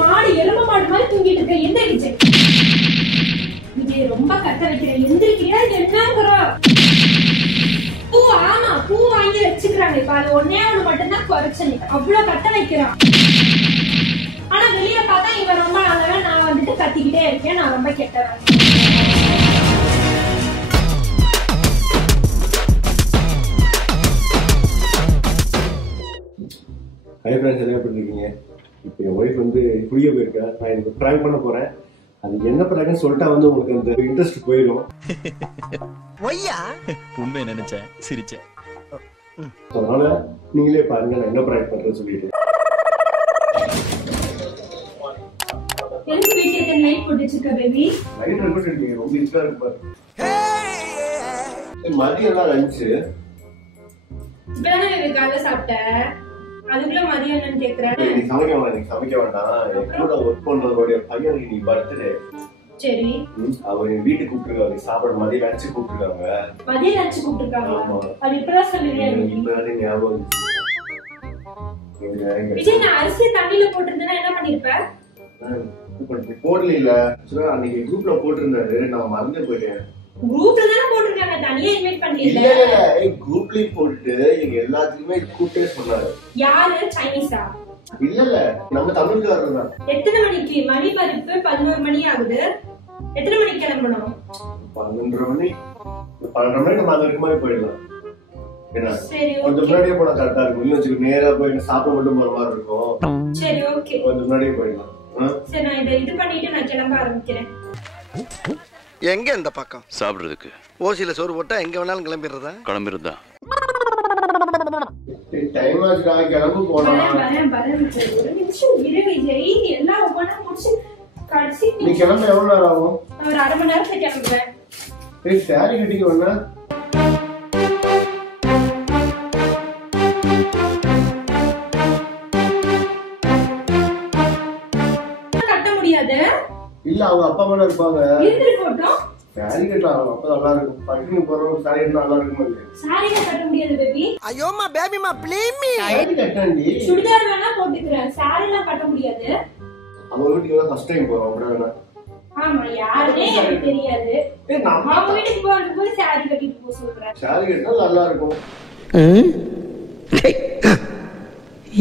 மாடு எரும மாடு மாதிரி தூங்கிட்டு இருக்க? எந்திரிச்சு விஜய், ரொம்ப கத்த வைக்கிற. எந்திரிக்கிறியா? இது என்னங்கிறோம்? பூ, ஆமா பூ வாங்கி வச்சுக்கிறாங்க. இப்ப அது ஒன்னே ஒண்ணு மட்டும்தான் குறைச்சல். அவ்வளவு கத்த வைக்கிறான். ஆனா வெளியே பார்த்தா இவன் ரொம்ப நல்லவன், நான் வந்துட்டு கத்திக்கிட்டே இருக்கேன், நான் ரொம்ப கெட்டவன். ஹை ஃப்ரெண்ட்ஸ், என்ன பண்ணிருக்கீங்க? இப்போ என் ஒய்ஃப் வந்து புரிய போயிருக்கா. நான் எனக்கு ப்ராங்க் பண்ண போறேன். அது என்ன ப்ராங்க்னு சொல்லிட்டா வந்து உங்களுக்கு அந்த இன்ட்ரெஸ்ட் போயிடும். உண்மை நினைச்சேன், சிரிச்சேன். அதனால நீங்களே பாருங்க நான் என்ன ப்ராங்க் பண்றேன்னு சொல்லிட்டு. எனக்கு வீட்டுக்கு லைட் போட்டு வச்சிருக்க பேபி. லைட் போட்டு இருக்கீங்க, ரொம்ப இன்ஸ்டா இருக்கு பாரு. மதியம் எல்லாம் லஞ்ச் இப்பதானே பேபி காலைல சாப்பிட்டேன். அதுக்குள்ள மதியம் என்னன்னு கேக்குறேன். நீ சமைக்க வேண்டாம், நீ சமைக்க வேண்டாம். என் கூட ஒர்க் பண்றவருடைய பையனுக்கு நீ பர்த்டே. சரி, அவர் வீட்டுக்கு கூப்பிட்டுருக்காங்க. நீ சாப்பிட மதியம் லஞ்ச் கூப்பிட்டுருக்காங்க. மதியம் லஞ்ச் கூப்பிட்டுருக்காங்க. அது இப்பதான் சொல்லுவியா? இப்பதானே ஞாபகம். விஜய், நான் அரிசி தண்ணியில போட்டிருந்தேன்னா என்ன பண்ணிருப்ப? போடல இல்ல, அன்னைக்கு குரூப்ல போட்டிருந்தாரு, நான் மறந்து போயிட்டேன். குரூப்ல தானே போட்டிருக்காங்க, தனியா இன்வைட் பண்ணல. இல்ல குரூப்லயும் போட்டு எங்க எல்லாத்துக்குமே கூப்பிட்டே சொன்னாரு. யாரு? சைனீஸா? இல்ல இல்ல, நம்ம தமிழ்காரர் தான். எத்தனை மணிக்கு? மணி பருப்பு 11 மணி ஆகுது. எத்தனை மணிக்கு கிளம்பணும்? 12 மணி. 12 மணிக்கு நம்ம அங்க இருக்க மாதிரி போயிடலாம். என்ன சரி, கொஞ்சம் முன்னாடியே போனா கரெக்டா இருக்கும். இன்னும் வச்சுக்க நேரா போய் சாப்பிட மட்டும் போற மாதிரி இருக்கும். சரி, ஓகே, கொஞ்சம் முன்னாடியே போயிடலாம். சரி, நான் இது பண்ணிட்டு நான் கிளம்ப ஆரம்பிக்கிறேன். எங்க இந்த பக்கம் சாப்பிடுறதுக்கு ஓசியில சோறு போட்டா எங்க வேணாலும் கிளம்பிடுறதா? கிளம்பிருந்தா டைம் ஆச்சுக்கா, கிளம்பு போலாம். வரேன். ஒரு நிமிஷம் இரு விஜய், எல்லாம் ஒவ்வொன்றா முடிச்சு கடைசி நீ கிளம்ப எவ்வளவு நேரம் ஆகும்? ஒரு அரை மணி நேரத்துல கிளம்புவேன். சாரி கட்டிக்க வேணா? கட்ட முடியாது. இல்ல, அவங்க அப்பா அம்மா இருப்பாங்க. இருந்துட்டு போட்டோம். சாரி கட்டலாம், அப்ப நல்லா இருக்கும். பட்டுன்னு போறவங்க சாரி கட்டினா நல்லா இருக்கும். சாரி கட்ட முடியாது பேபி. ஐயோமா பேபிமா ப்ளீஸ் மீ. சாரி கட்டாண்டி சுடிதார் வேணா போட்டுக்கிறேன், சாரி எல்லாம் கட்ட முடியாது. அவங்க வீட்டுக்கு ஃபர்ஸ்ட் டைம் போறோம். அப்படி வேணா? ஆமா, யாருன்னே எனக்கு தெரியாது. அவங்க வீட்டுக்கு போகும்போது சாரி கட்டிட்டு போக சொல்றேன். சாரி கட்டினா நல்லா இருக்கும்.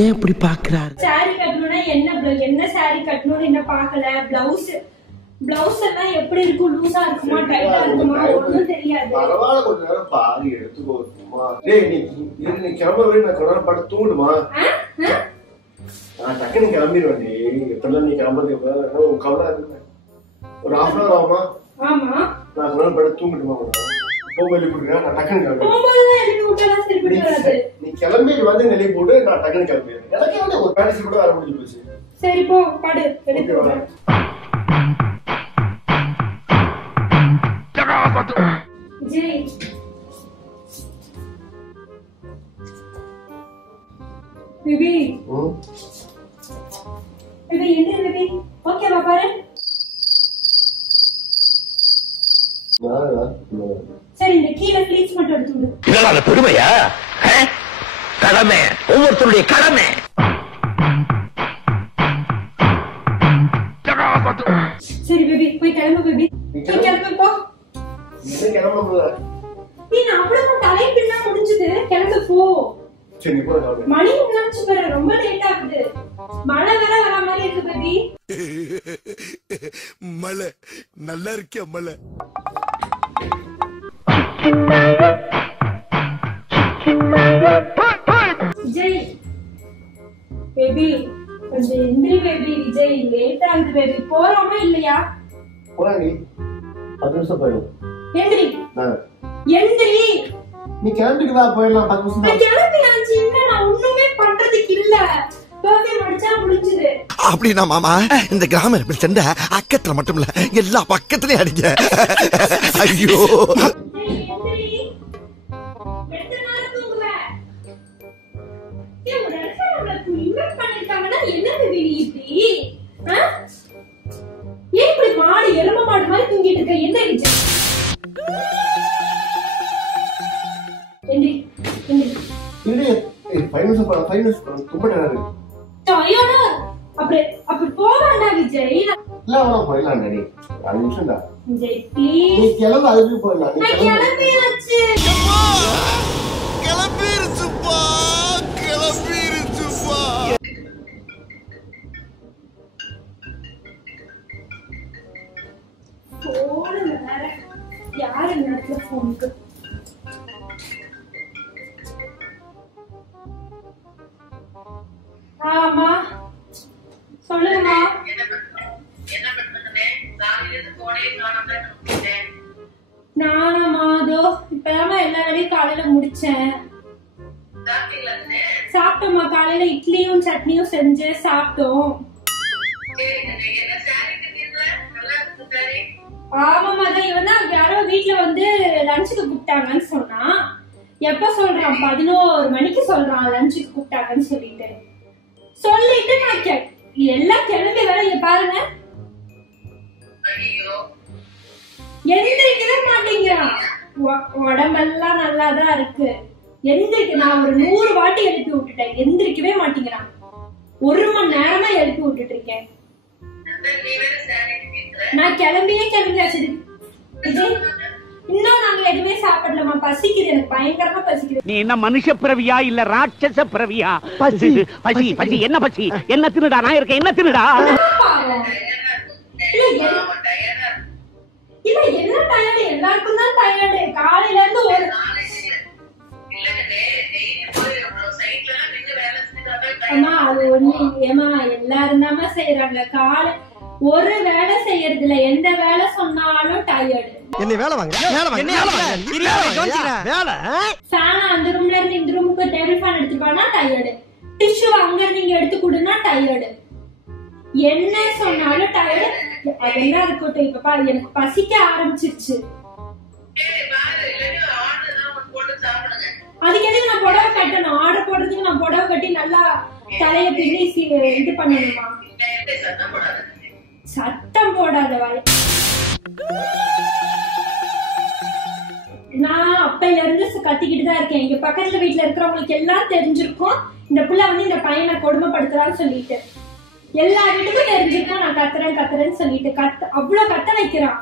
ஏன் இப்படி பாக்குறாரு? சாரி கட்டணும்னா என்ன சாரி கட்டணும்னு என்ன பாக்கல. பிளவுஸ் எல்லாம் எப்படி இருக்கும்? லூசா இருக்குமா, டைட்டா இருக்குமா, ஒண்ணும் தெரியாது. பரவாயில்ல, கொஞ்ச நேரம் பாதி எடுத்துக்கோ. சும்மா டேய், நீ கிளம்பவே நான் கொஞ்ச நேரம் படுத்து தூங்குமா? நான் டக்குனு கிளம்பிடுவேன். எத்தனை நீ கிளம்புறது கவலை இருக்கு. ஒரு 1/2 hour ஆகுமா? ஆமா, நான் கொஞ்ச நேரம் படுத்து தூங்கிட்டுமா? போகும்போது போட்டுருக்கேன், நான் டக்குனு கிளம்பி. போகும்போது எழுப்பி விட்டாலும் திருப்பி வராது. நீ கிளம்பி வந்து நிலை போட்டு நான் டக்குனு கிளம்பிடுறேன். எனக்கு வந்து ஒரு பேடிஸ் கூட வர முடிஞ்சு போச்சு. சரி போ, படு, எழுப்பி விடுறேன். விஜய், பேபி பேபி என்ன பேபி? ஓகேவா பாரு? சரி, இந்த கீழே ப்ளீஸ் மட்டும் எடுத்து விடு. இதெல்லாம் பெருமையா? கடமை, ஒவ்வொருத்தருடைய கடமை. சரி பேபி, போய் கிளம்பு பேபி. போய் கிளம்பு போ. நீ அவ்வளவு தலைப்பின்னா முடிஞ்சது, கிளம்பு போ. மணி நினைச்சு பாரு, ரொம்ப லேட் ஆகுது. மழை வேற வர மாதிரி இருக்கு பேபி. மழை நல்லா இருக்கியா? மழை விஜய் பேபி, கொஞ்சம் எந்திரி பேபி. விஜய், லேட் ஆகுது பேபி. போறோமா இல்லையா? போறாங்க. 10 நிமிஷம் போயிடும். எந்திரி எந்திரி. நீ கிளம்பிட்டு வா, போயிடலாம். 10 நிமிஷம் நான் கிளம்பியாச்சு. இன்னும் நான் ஒண்ணுமே பண்றதுக்கு இல்ல. பர்ஃபியூம் அடிச்சா முடிஞ்சது. அப்படின்னா மாமா, இந்த கிராம சண்டை அக்கத்துல மட்டும் இல்ல, எல்லா பக்கத்துலயும் அடிங்க. ஐயோ, எந்திரி. எத்தனை நாள் தூங்குவ? ஏன் ஒரு இடத்துல நம்மளுக்கு இன்வெஸ்ட் பண்ணிருக்காங்கன்னா என்ன பேபி இப்படி? ஏன் இப்படி மாடு எரும மாடு மாதிரி தூங்கிட்டு இருக்க? எந்திரிச்சு இல்லையே, 5 நிமிஷம் ரொம்ப நேரம். அப்ப அப்படி போவாண்டா விஜய். இல்ல அவனா போயிடலாம் நீ 5 நிமிஷம் தான் விஜய் ப்ளீஸ். நீ கிளம்பு, அதுக்கு போயிடலாம். நான் கிளம்பியாச்சு. கிளம்பிருச்சுப்பா கிளம்பிருச்சுப்பா. போன வேற யாரு நேரத்துல போனுக்கு. ஆமா சொல்லுங்கம்மா. நானாமா அதோ இப்பதான் எல்லா வேலையும் காலையில முடிச்சேன். சாப்பிட்டோம்மா, காலையில இட்லியும் சட்னியும் செஞ்சு சாப்பிட்டோம். ஆமாமா அதான் இவன் தான் யாரோ வீட்டுல வந்து லஞ்சுக்கு கூப்பிட்டாங்கன்னு சொன்னா. எப்ப சொல்றான்? 11 மணிக்கு சொல்றான் லஞ்சுக்கு கூப்பிட்டாங்கன்னு சொல்லிட்டு நான் எல்லாம் கிளம்பி வர. இங்க பாருங்க, எந்திரிக்கவே மாட்டேங்கிறான். உடம்பெல்லாம் நல்லாதான் இருக்கு. எந்திரிக்க நான் ஒரு 100 வாட்டி எழுப்பி விட்டுட்டேன், எந்திரிக்கவே மாட்டேங்கிறான். 1 மணி நேரமா எழுப்பி விட்டுட்டு இருக்கேன். நான் கிளம்பியாச்சு. இன்னும் நாங்க எதுவுமே சாப்பிடலாமா? பசிக்குது, எனக்கு பயங்கரமா பசிக்குது. நீ என்ன மனுஷ பிறவியா இல்ல ராட்சச பிறவியா? பசி பசி பசி என்ன பசி? என்ன தின்னுடா? நான் இருக்கேன், என்ன தின்னுடா? இல்ல என்ன டயர்டு? எல்லாருக்கும் தான் டயர்டு. காலையில இருந்து ஒரு அம்மா அது ஒண்ணு ஏமா எல்லாரும் தாமா செய்யறாங்க. காலை ஒரு வேலை செய்யறதுல எந்த வேலை சொன்னாலும் டயர்டு. என்ன வேலை வாங்க வேலை ஃபேன் அந்த ரூம்ல இருந்து இந்த ரூமுக்கு டேபிள் ஃபேன் எடுத்துப்பானா டயர்டு. டிஷ்யூ அங்க இருந்து இங்க எடுத்து கொடுனா டயர்டு. என்ன சொன்னாலும் டயர்டு. அதெல்லாம் இருக்கட்டும். இப்ப எனக்கு பசிக்க ஆரம்பிச்சிருச்சு. அதுக்கு எதுக்கு நான் புடவை கட்டணும்? ஆர்டர் போடுறதுக்கு நான் புடவை கட்டி நல்லா தலைய பின்னி இது பண்ணணுமா? சத்தம் போடாத வாய். நான் அப்பையில இருந்து கத்திக்கிட்டு தான் இருக்கேன். இங்க பக்கத்துல வீட்டுல இருக்கிறவங்களுக்கு எல்லாம் தெரிஞ்சிருக்கும் இந்த புள்ள வந்து இந்த பையனை கொடுமைப்படுத்துறான்னு சொல்லிட்டு. எல்லா வீட்டுக்கும் தெரிஞ்சிருக்கும் நான் கத்துறேன்னு சொல்லிட்டு அவ்வளவு கத்த வைக்கிறான்.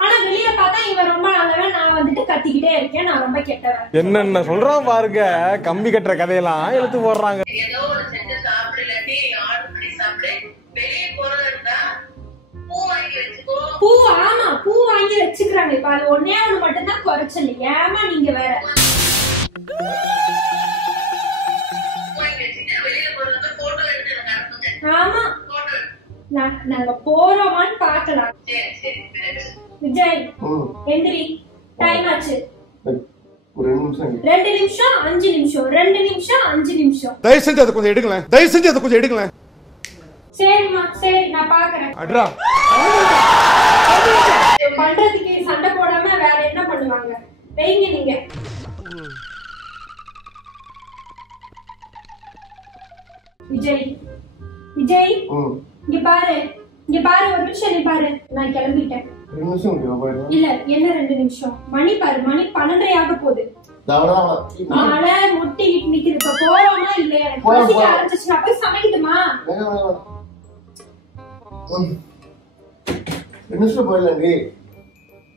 ஆனா வெளியில பார்த்தா இவன் ரொம்ப நல்லவன், நான் வந்துட்டு கத்திக்கிட்டே இருக்கேன், நான் ரொம்ப கெட்டவன். என்னென்ன சொல்றான் பாருங்க, கம்பி கட்டுற கதையெல்லாம் எடுத்து போடுறாங்க. பூ ஆமா பூ வாங்கி வச்சுக்கிறாங்க. இப்ப அது ஒன்னே ஒண்ணு மட்டும் தான் குறைச்சல். ஏமா நீங்க வேற ஆமா நாங்க போறோமான்னு பாக்கலாம். விஜய் எந்திரி, டைம் ஆச்சு. 2 நிமிஷம் 5 நிமிஷம் 2 நிமிஷம் 5 நிமிஷம். தயவு செஞ்சு அதை கொஞ்சம் எடுங்களேன். சரிம்மா சரி, நான் பாக்குறேன். அட்ரா பண்றதுக்கு சண்டை போடாம வேற என்ன பண்ணுவாங்க? வைங்க நீங்க. விஜய் இங்க பாரு ஒரு நிமிஷம். நீ பாரு, நான் கிளம்பிட்டேன். இல்ல என்ன 2 நிமிஷம்? மணி பாரு, மணி 12:30 ஆக போகுது. மழை முட்டிக்கிட்டு நிக்குது. இப்ப போறோமா இல்லையா? பசிக்க ஆரம்பிச்சிச்சு. நான் போய் சமைக்கட்டுமா?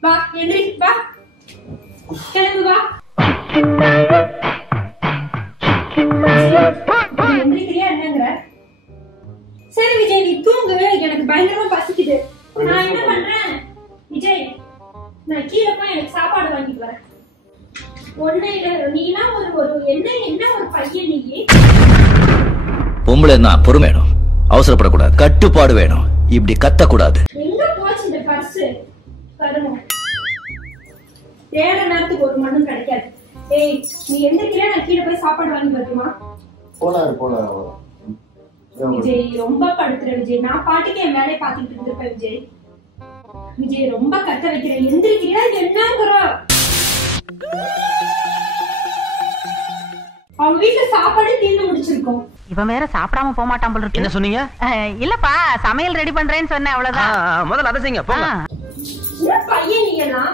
வா எந்திரி, வா கிளம்பு, வா. எந்திரிக்கிறியா என்னங்கிற? சரி விஜய் நீ தூங்கு, எனக்கு பயங்கரமா பசிக்குது. நான் என்ன பண்றேன் விஜய், நான் கீழே போய் எனக்கு சாப்பாடு வாங்கிட்டு வரேன். ஒண்ணு இல்ல, நீனா ஒரு என்ன ஒரு பையன் நீ. பொம்பளைன்னா பொறுமை வேணும், அவசரப்படக்கூடாது, கட்டுப்பாடு வேணும், இப்படி கத்தக்கூடாது. எங்க போச்சு இந்த பர்ஸ்? பாருங்க, தேட நேரத்துக்கு ஒரு மண்ணும் கிடைக்காது. ஏய் நீ எந்திரிக்கிறியா? நான் கீழே போய் சாப்பாடு வாங்கி வரட்டுமா? போலாம். விஜய் ரொம்ப படுத்துற விஜய். நான் பாட்டுக்கு என் வேலையை பாத்துக்கிட்டு இருந்திருப்பேன். விஜய் ரொம்ப கத்த வைக்கிறேன். எந்திரிக்கிறியா? என்னங்கிற? அவங்க வீட்டுல சாப்பாடு தீர்ந்து முடிச்சிருக்கோம். இவன் வேற சாப்பிடாம போக மாட்டான் போல இருக்கு. என்ன சொன்னீங்க? இல்லப்பா, சமையல் ரெடி பண்றேன்னு சொன்னேன், அவ்வளவுதான். முதல்ல அதை செய்யுங்க, போங்க. என்ன பையன் நீ எல்லாம்?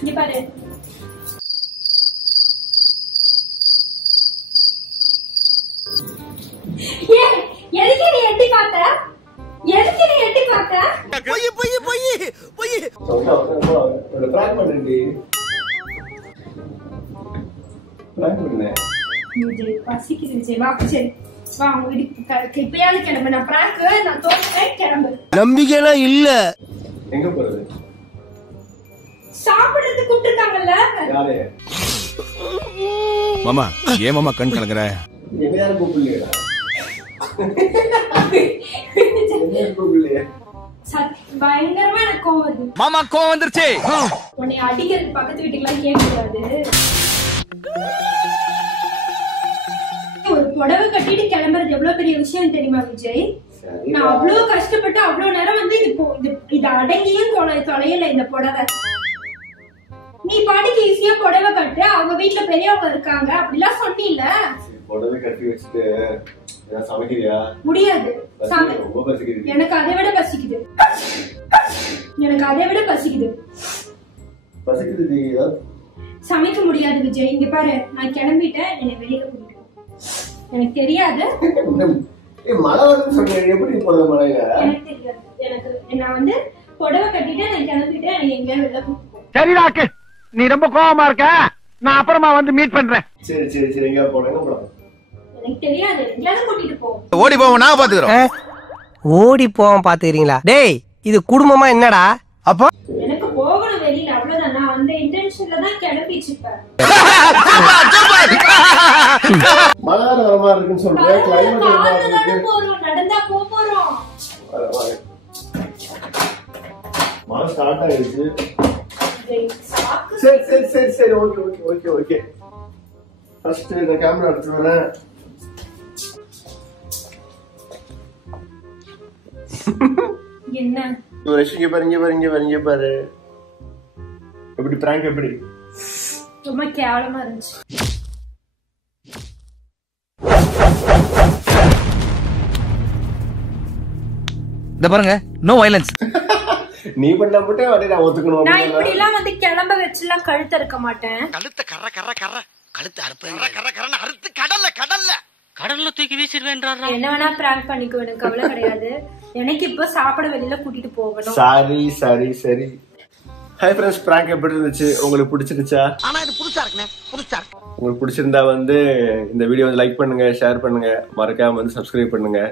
இங்க பாரு, பிராங்க் பண்ணுடி. பிராங்க் பண்ணு. விஜய் பசிக்குது விஜய். வா சரி வா உங்க வீட்டுக்கு இப்பயாவது கிளம்பு. நான் பிராங்க் நான் தோத்துறேன், கிளம்பு. நம்பிக்கைலாம் இல்ல. எங்க போறது? சாப்பிடுறதுக்கு கூப்பிட்டுருக்காங்கல்ல. யாரு? மாமா ஏன் மாமா கண் கலங்குற? என்ன யாரும் கூப்பிடலையா? என்ன கூப்பிடலையா? பயங்கரமா எனக்கு கோவம் வருது. மாமா கோவம் வந்துருச்சு. உன்னை அடிக்கிறது பக்கத்து வீட்டுக்குலாம் கேட்கக்கூடாது. ஒரு புடவை கட்டிட்டு கிளம்புறது எவ்வளவு பெரிய விஷயம் தெரியுமா விஜய்? நான் அவ்வளவு கஷ்டப்பட்டு அவ்வளவு நேரம் வந்து இது அடங்கியும் தொலையல இந்த புடவை. நீ பாட்டுக்கு ஈஸியா புடவை கட்டு, அவங்க வீட்டுல பெரியவங்க இருக்காங்க அப்படிலாம் சொன்னீல. புடவை கட்டி வச்சுட்டு சமைக்கிறியா? முடியாது. ரொம்ப பசிக்குது. எனக்கு அதை விட பசிக்குது. சமைக்க முடியாது விஜய். இங்க பாரு, நான் கிளம்பிட்டேன், என்னை வெளியில கூட்டிட்டு எனக்கு தெரியாது. மழை வருதுன்னு சொல்றேன், எப்படி போறது மழையில? எனக்கு தெரியாது. நான் வந்து புடவை கட்டிட்டு நான் கிளம்பிட்டேன், என்னை எங்கேயாவது வெளில கூட்டிட்டு. சரிடாக்கு, நீ ரொம்ப கோவமா இருக்க, நான் அப்புறமா வந்து மீட் பண்றேன். சரி சரி சரி, எங்க போறேன்? எனக்கு தெரியாது, எங்கேயாவது கூட்டிட்டு போ. ஓடி போவோம், நான் பாத்துக்கிறோம். ஓடி போவோம் பாத்துக்கிறீங்களா? டேய் இது குடும்பமா என்னடா? அப்போ எனக்கு போகணும் வெளியில, அவ்வளவுதான். நான் அந்த இன்டென்ஷன்ல தான் கிளம்பிட்டு இருப்பேன். மழை வரமா இருக்குன்னு சொல்றேன். கிளைமேட் போறோம், நடந்தா போறோம். மழை ஸ்டார்ட் ஆயிடுச்சு. சரி சரி சரி சரி, okay okay okay okay. First நான் கேமரா எடுத்து வரேன். என்ன இங்க பாரு. எப்படி பிராங்க் எப்படி? ரொம்ப கேவலமா இருந்துச்சு. இந்த பாருங்க, நோ வயலன்ஸ். நீ பண்ண மட்டும் அப்படியே நான் ஒத்துக்கணும். நான் இப்படி எல்லாம் வந்து கிளம்ப வச்சுலாம் கழுத்த இருக்க மாட்டேன். கழுத்த கழுத்து அறுத்து கடல்ல தூக்கி வீசிடுவேன்றாரா? என்ன வேணா பிராங்க் பண்ணிக்கோ, எனக்கு கவலை கிடையாது. எனக்கு இப்ப சாப்பிட வெளியில கூட்டிட்டு போகணும். சரி சரி சரி. ஹாய் ஃப்ரெண்ட்ஸ், பிராங்க் எப்படி இருந்துச்சு? உங்களுக்கு பிடிச்சிருச்சா? ஆனா இது புதுசா இருக்குனே, புதுசா. உங்களுக்கு பிடிச்சிருந்தா வந்து இந்த வீடியோ வந்து லைக் பண்ணுங்க, ஷேர் பண்ணுங்க, மறக்காம வந்து சப்ஸ்கிரைப் பண்ணுங்க.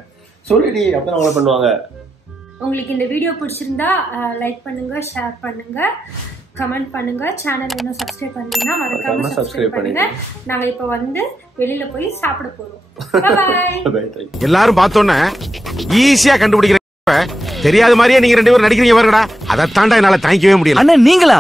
சொல்லிடி, அப்பதான் அவங்கள பண்ணுவாங்க. உங்களுக்கு இந்த வீடியோ பிடிச்சிருந்தா லைக் பண்ணுங்க, ஷேர் பண்ணுங்க, கமெண்ட் பண்ணுங்க. சேனல் இன்னும் சப்ஸ்கிரைப் பண்ணீங்கன்னா மறக்காம சப்ஸ்கிரைப் பண்ணுங்க. நாங்க இப்ப வந்து வெளியில போய் சாப்பிட போறோம். பை. எல்லாரும் பார்த்தோன்னே ஈஸியா கண்டுபிடிக்கிற தெரியாத மாதிரியே நீங்க 2 பேரும் நடிக்கிறீங்க பாருங்கடா. அதை தாண்டா என்னால தாங்கிக்கவே முடியல. அண்ணா நீங்களா?